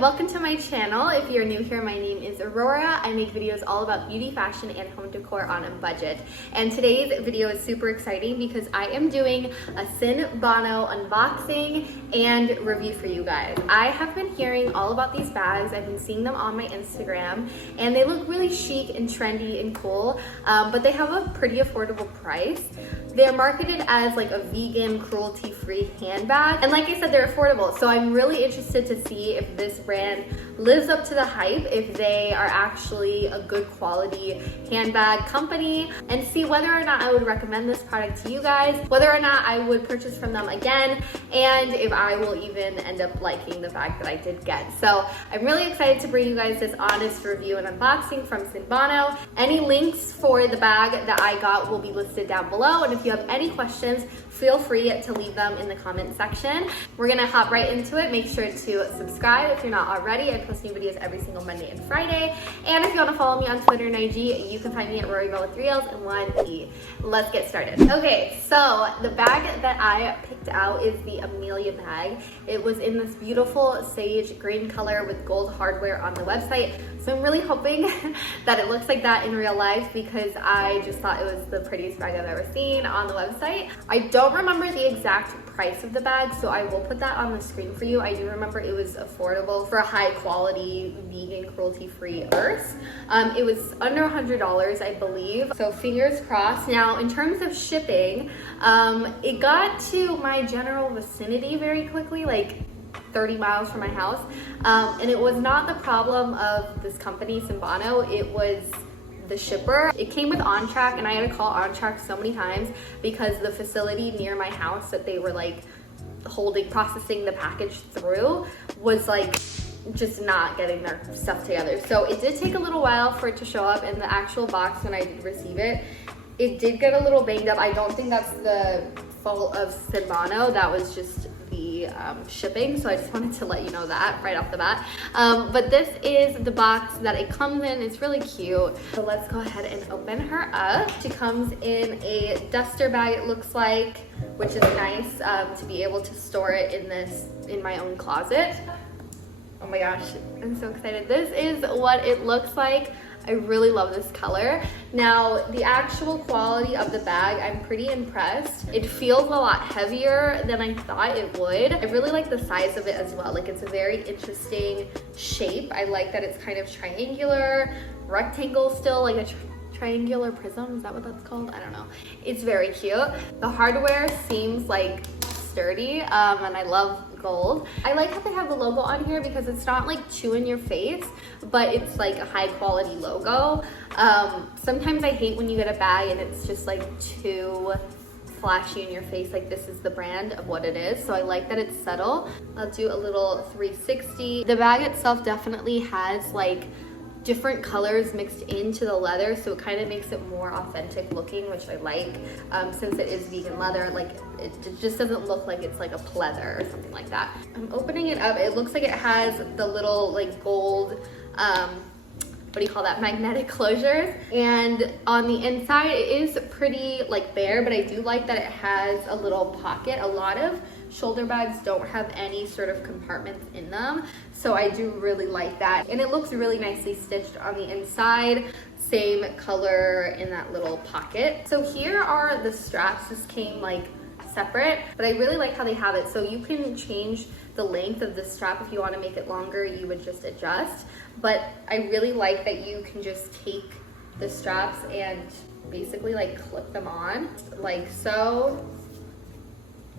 Welcome to my channel. If you're new here, my name is Aurora. I make videos all about beauty, fashion, and home decor on a budget. And today's video is super exciting because I am doing a SINBONO unboxing and review for you guys. I have been hearing all about these bags. I've been seeing them on my Instagram and they look really chic and trendy and cool, but they have a pretty affordable price. They're marketed as like a vegan, cruelty-free handbag. And like I said, they're affordable. So I'm really interested to see if this brand lives up to the hype, if they are actually a good quality handbag company, and see whether or not I would recommend this product to you guys, whether or not I would purchase from them again, and if I will even end up liking the bag that I did get. So I'm really excited to bring you guys this honest review and unboxing from SINBONO. Any links for the bag that I got will be listed down below, and if you have any questions, feel free to leave them in the comment section. We're gonna hop right into it. Make sure to subscribe if you're not already. I post new videos every single Monday and Friday. And if you wanna follow me on Twitter and IG, you can find me at Roomy with 3 L's and 1 E. Let's get started. Okay, so the bag that I picked out is the Amelia bag. It was in this beautiful sage green color with gold hardware on the website. So I'm really hoping that it looks like that in real life because I just thought it was the prettiest bag I've ever seen on the website. I don't remember the exact price of the bag, so I will put that on the screen for you. I do remember it was affordable for a high quality, vegan, cruelty-free purse. It was under $100, I believe. So fingers crossed. Now, in terms of shipping, it got to my general vicinity very quickly, like 30 miles from my house. And it was not the problem of this company, SINBONO, it was the shipper. It came with OnTrack and I had to call OnTrack so many times because the facility near my house that they were like processing the package through was like just not getting their stuff together. So it did take a little while for it to show up in the actual box when I did receive it. It did get a little banged up. I don't think that's the fault of SINBONO. That was just the shipping. So I just wanted to let you know that right off the bat. But this is the box that it comes in. It's really cute. So let's go ahead and open her up. She comes in a duster bag, it looks like, which is nice to be able to store it in my own closet. Oh my gosh, I'm so excited. This is what it looks like. I really love this color. Now, the actual quality of the bag, I'm pretty impressed. It feels a lot heavier than I thought it would. I really like the size of it as well. Like, it's a very interesting shape. I like that it's kind of triangular, rectangle still, like a triangular prism. Is that what that's called? I don't know. It's very cute. The hardware seems like sturdy, and I love gold. I like how they have the logo on here because it's not like too in your face, but it's like a high quality logo. Sometimes I hate when you get a bag and it's just like too flashy in your face, like this is the brand of what it is. So I like that it's subtle. I'll do a little 360. The bag itself definitely has like different colors mixed into the leather, so it kind of makes it more authentic looking, which I like. Since it is vegan leather, like it just doesn't look like it's like a pleather or something like that. I'm opening it up. It looks like it has the little like gold what do you call that, magnetic closures, and on the inside it is pretty like bare, but I do like that it has a little pocket. A lot of shoulder bags don't have any sort of compartments in them, so I do really like that, and it looks really nicely stitched on the inside. Same color in that little pocket. So here are the straps. This came like separate, but I really like how they have it. So you can change the length of the strap. If you want to make it longer, you would just adjust, but I really like that you can just take the straps and basically like clip them on like so,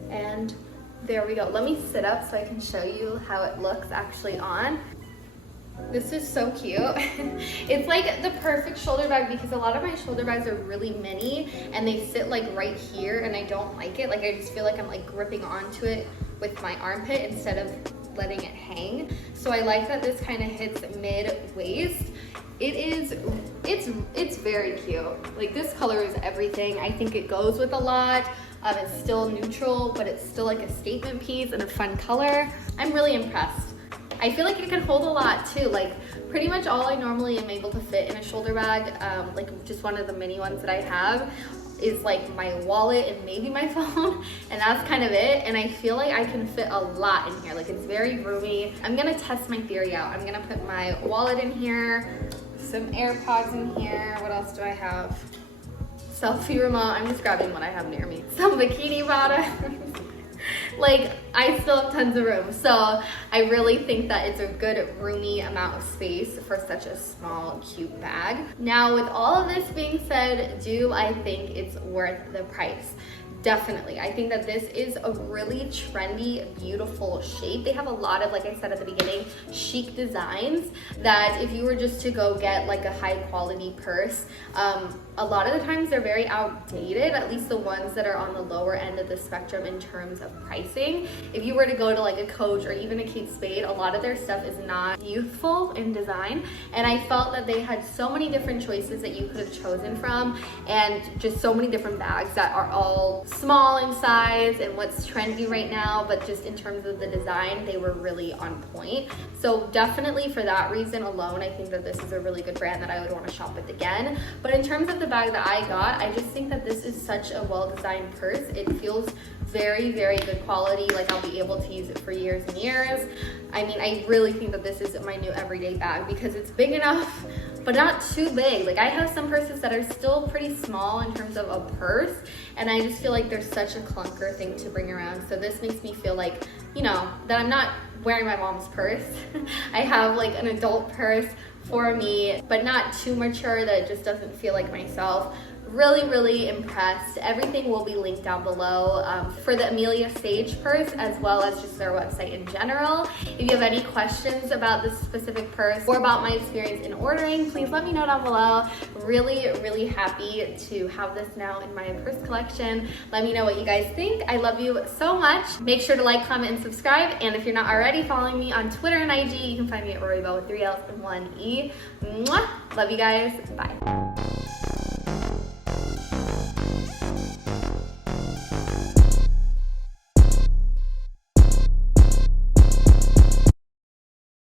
and there we go. Let me sit up so I can show you how it looks actually on. This is so cute. It's like the perfect shoulder bag because a lot of my shoulder bags are really mini and they sit like right here, and I don't like it. Like I just feel like I'm like gripping onto it with my armpit instead of letting it hang. So I like that this kind of hits mid-waist. It's very cute. Like this color is everything. I think it goes with a lot. It's still neutral, but it's still like a statement piece and a fun color. I'm really impressed. I feel like it can hold a lot too. Like pretty much all I normally am able to fit in a shoulder bag, like just one of the mini ones that I have, is like my wallet and maybe my phone, and that's kind of it. And I feel like I can fit a lot in here. Like it's very roomy. I'm gonna test my theory out. I'm gonna put my wallet in here, some AirPods in here. What else do I have? Selfie remote. I'm just grabbing what I have near me. Some bikini bottoms. Like I still have tons of room, so I really think that it's a good roomy amount of space for such a small cute bag. Now with all of this being said, do I think it's worth the price? Definitely. I think that this is a really trendy, beautiful shape. They have a lot of, like I said at the beginning, chic designs that if you were just to go get like a high quality purse, a lot of the times they're very outdated, at least the ones that are on the lower end of the spectrum in terms of pricing. If you were to go to like a Coach or even a Kate Spade, a lot of their stuff is not youthful in design. And I felt that they had so many different choices that you could have chosen from, and just so many different bags that are all small in size and what's trendy right now, but just in terms of the design, they were really on point. So definitely for that reason alone, I think that this is a really good brand that I would want to shop with again. But in terms of the bag that I got, I just think that this is such a well-designed purse. It feels very, very good quality. Like I'll be able to use it for years and years. I mean, I really think that this is my new everyday bag because it's big enough, but not too big. Like I have some purses that are still pretty small in terms of a purse, and I just feel like they're such a clunker thing to bring around. So this makes me feel like, you know, that I'm not wearing my mom's purse. I have like an adult purse for me, but not too mature that it just doesn't feel like myself. Really, really impressed. Everything will be linked down below for the Amelia Stage purse, as well as just their website in general. If you have any questions about this specific purse or about my experience in ordering, please let me know down below. Really, really happy to have this now in my purse collection. Let me know what you guys think. I love you so much. Make sure to like, comment, and subscribe. And if you're not already following me on Twitter and IG, you can find me at Rory Bell with 3 L's and 1 E. Mwah! Love you guys. Bye.